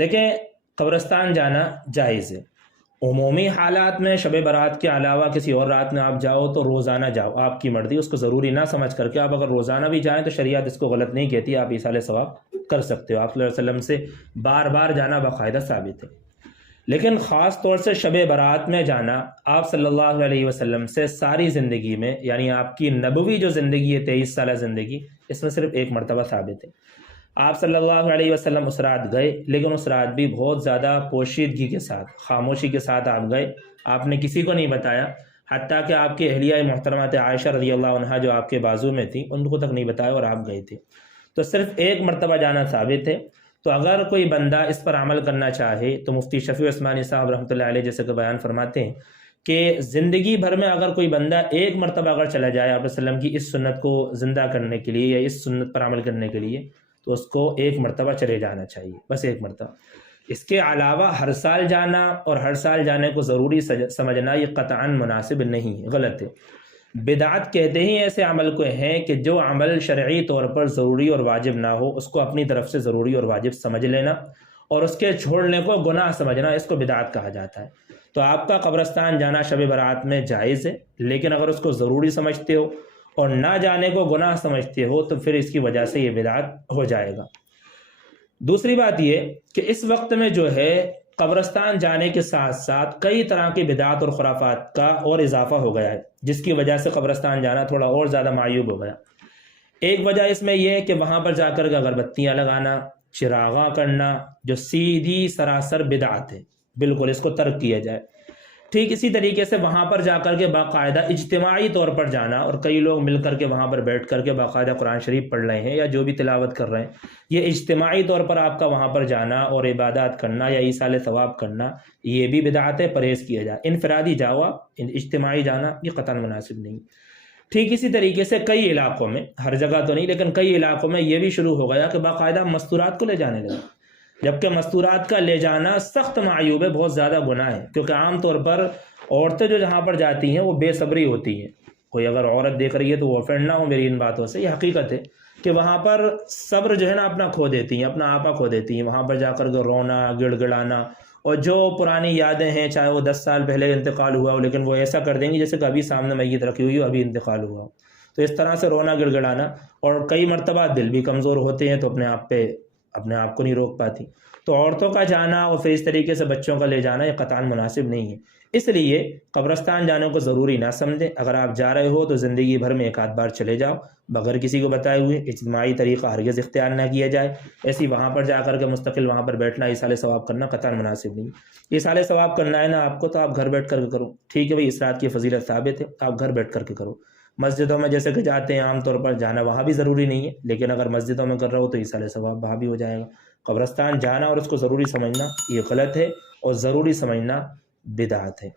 دیکھیں قبرستان جانا جائز ہے، عمومی حالات میں شب برات کے علاوہ کسی اور رات میں آپ جاؤ تو روزانہ جاؤ، آپ کی مرضی، اس کو ضروری نہ سمجھ کر کے آپ اگر روزانہ بھی جائیں تو شریعت اس کو غلط نہیں کہتی، آپ ایصال ثواب کر سکتے ہو، آپ صلی اللہ علیہ وسلم سے بار بار جانا باقاعدہ ثابت ہے۔ لیکن خاص طور سے شب برات میں جانا آپ صلی اللہ علیہ وسلم سے ساری زندگی میں، یعنی آپ کی نبوی جو زندگی ہے 23 سالہ زندگی، اس میں صرف ایک مرتبہ ثابت ہے۔ آپ صلی اللہ علیہ وسلم اس رات گئے، لیکن اس رات بھی بہت زیادہ پوشیدگی کے ساتھ، خاموشی کے ساتھ آپ گئے، آپ نے کسی کو نہیں بتایا، حتیٰ کہ آپ کی اہلیہ محترمہ عائشہ رضی اللہ عنہا جو آپ کے بازو میں تھی ان کو تک نہیں بتایا اور آپ گئے تھے، تو صرف ایک مرتبہ جانا ثابت ہے۔ تو اگر کوئی بندہ اس پر عمل کرنا چاہے تو مفتی شفیع عثمانی صاحب رحمۃ اللہ علیہ جیسے کہ بیان فرماتے ہیں کہ زندگی بھر میں اگر کوئی بندہ ایک مرتبہ اگر چلا جائے آپ وسلم کی اس سنت کو زندہ کرنے کے لیے یا اس سنت پر عمل کرنے کے لیے، تو اس کو ایک مرتبہ چلے جانا چاہیے، بس ایک مرتبہ۔ اس کے علاوہ ہر سال جانا اور ہر سال جانے کو ضروری سمجھنا یہ قطعاً مناسب نہیں ہے، غلط ہے۔ بدعت کہتے ہی ایسے عمل کو ہیں کہ جو عمل شرعی طور پر ضروری اور واجب نہ ہو اس کو اپنی طرف سے ضروری اور واجب سمجھ لینا اور اس کے چھوڑنے کو گناہ سمجھنا، اس کو بدعت کہا جاتا ہے۔ تو آپ کا قبرستان جانا شب برات میں جائز ہے، لیکن اگر اس کو ضروری سمجھتے ہو اور نہ جانے کو گناہ سمجھتے ہو تو پھر اس کی وجہ سے یہ بدعت ہو جائے گا۔ دوسری بات یہ کہ اس وقت میں جو ہے قبرستان جانے کے ساتھ ساتھ کئی طرح کی بدعات اور خرافات کا اور اضافہ ہو گیا ہے، جس کی وجہ سے قبرستان جانا تھوڑا اور زیادہ معیوب ہو گیا۔ ایک وجہ اس میں یہ ہے کہ وہاں پر جا کر کے اگربتیاں لگانا، چراغاں کرنا، جو سیدھی سراسر بدعت ہے، بالکل اس کو ترک کیا جائے۔ ٹھیک اسی طریقے سے وہاں پر جا کر کے باقاعدہ اجتماعی طور پر جانا اور کئی لوگ مل کر کے وہاں پر بیٹھ کر کے باقاعدہ قرآن شریف پڑھ رہے ہیں یا جو بھی تلاوت کر رہے ہیں، یہ اجتماعی طور پر آپ کا وہاں پر جانا اور عبادات کرنا یا ایصال ثواب کرنا یہ بھی بدعت ہے، پرہیز کیا جائے۔ انفرادی جاؤ، اجتماعی جانا یہ قطعاً مناسب نہیں۔ ٹھیک اسی طریقے سے کئی علاقوں میں، ہر جگہ تو نہیں لیکن کئی علاقوں میں یہ بھی شروع ہو گیا کہ باقاعدہ مستورات کو لے جانے لگا، جبکہ مستورات کا لے جانا سخت معیوب ہے، بہت زیادہ گناہ ہے، کیونکہ عام طور پر عورتیں جو جہاں پر جاتی ہیں وہ بے صبری ہوتی ہیں۔ کوئی اگر عورت دیکھ رہی ہے تو وہ آفینڈ نہ ہو میری ان باتوں سے، یہ حقیقت ہے کہ وہاں پر صبر جو ہے نا اپنا کھو دیتی ہیں، اپنا آپا کھو دیتی ہیں، وہاں پر جا کر کے رونا، گڑ گڑانا، اور جو پرانی یادیں ہیں چاہے وہ 10 سال پہلے انتقال ہوا ہو لیکن وہ ایسا کر دیں گی جیسے کہ ابھی سامنے میت رکھی ہوئی ہو، ابھی انتقال ہوا ہو، تو اس طرح سے رونا گڑ گڑانا، اور کئی مرتبہ دل بھی کمزور ہوتے ہیں تو اپنے آپ کو نہیں روک پاتی۔ تو عورتوں کا جانا اور پھر اس طریقے سے بچوں کا لے جانا یہ قطعاً مناسب نہیں ہے، اس لیے قبرستان جانے کو ضروری نہ سمجھیں۔ اگر آپ جا رہے ہو تو زندگی بھر میں ایک آدھ بار چلے جاؤ، بغیر کسی کو بتائے ہوئے، اجتماعی طریقہ ہرگز اختیار نہ کیا جائے، ایسی وہاں پر جا کر کے مستقل وہاں پر بیٹھنا ایصال ثواب کرنا قطعاً مناسب نہیں۔ ایصال ثواب کرنا ہے نا آپ کو تو آپ گھر بیٹھ کر کے کرو، ٹھیک ہے بھائی، اس رات کی فضیلت ثابت ہے، آپ گھر بیٹھ کر کے کرو۔ مسجدوں میں جیسے کہ جاتے ہیں عام طور پر، جانا وہاں بھی ضروری نہیں ہے، لیکن اگر مسجدوں میں کر رہے ہو تو ایصال ثواب وہاں بھی ہو جائے گا۔ قبرستان جانا اور اس کو ضروری سمجھنا یہ غلط ہے، اور ضروری سمجھنا بدعت ہے۔